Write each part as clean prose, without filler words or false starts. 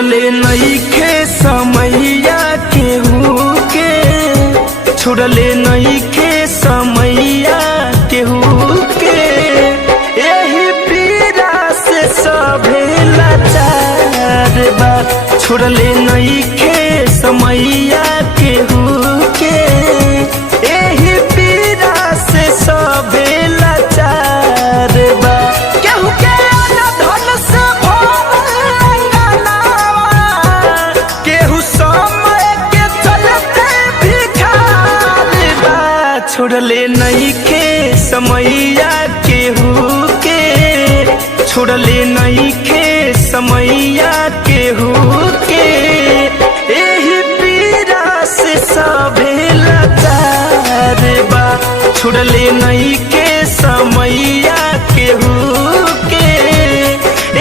छोड़ले नइखे समैया केहू के, छोड़ले नइखे समैया केहू के। एही पीड़ा से सभे लाचार बा, छोड़ले नइखे समैया केहू के। एही पीड़ा से सभे लाचार बा, केहू के धन से भरल अंगनावा, केहू समय के चलते भिखार बा। छोड़ले नइखे समैया केहू के, छोड़ले नइखे समैया केहू के। एही पीड़ा से सभे लाचार बा, छोड़ले नइखे समैया केहू के।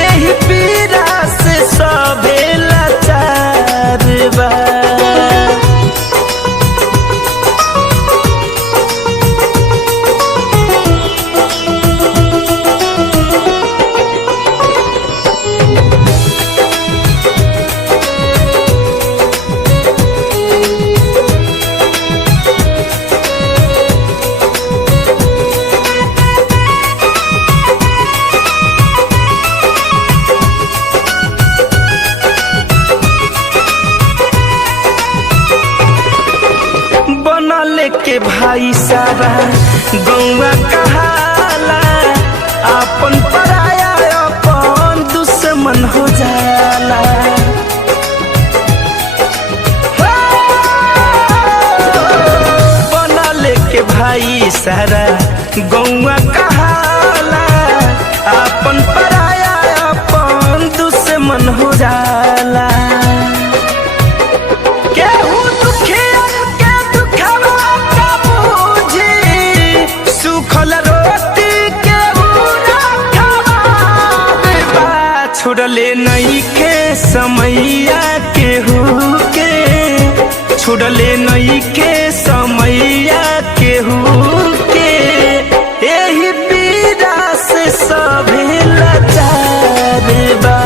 एही पीड़ा से सभे लाचार बा। के भाई सारा गौवा कहाला, आपन पराया अपन दुश्मन हो जाला। बनल के भाई सारा गौवा कहाला, आपन पराया अपन दुश्मन हो जाला। छोड़ले नइखे समैया केहू के, छोड़ले नइखे समैया केहू के। एही पीड़ा से सभे लाचार बा,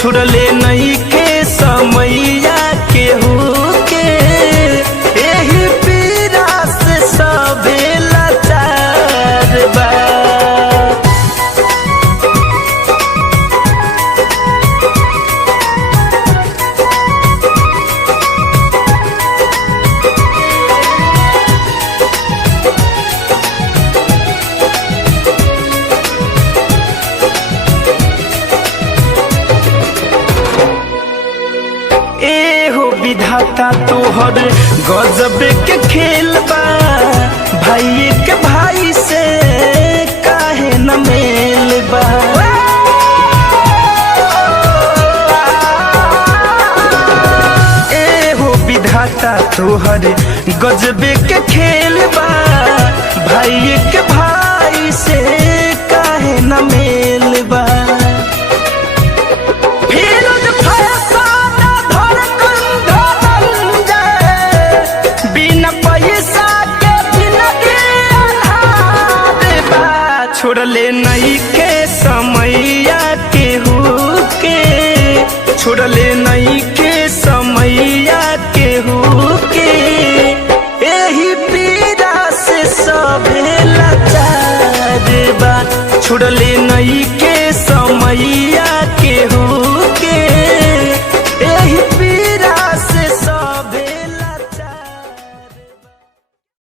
छोड़ले नइखे समैया केहू के। एही पीड़ा से सभे लाचार बा। विधाता तोहर गजब के खेल बा, भाई के भाई से काहे न मेल बा। एहो विधाता तोहर गजब के खेल बा, भाई के भाई से काहे न मेल बा। छोड़ले नइखे समैया केहू के, छोड़ले नइखे समैया केहू के। एही पीड़ा से सभे लाचार बा, छोड़ले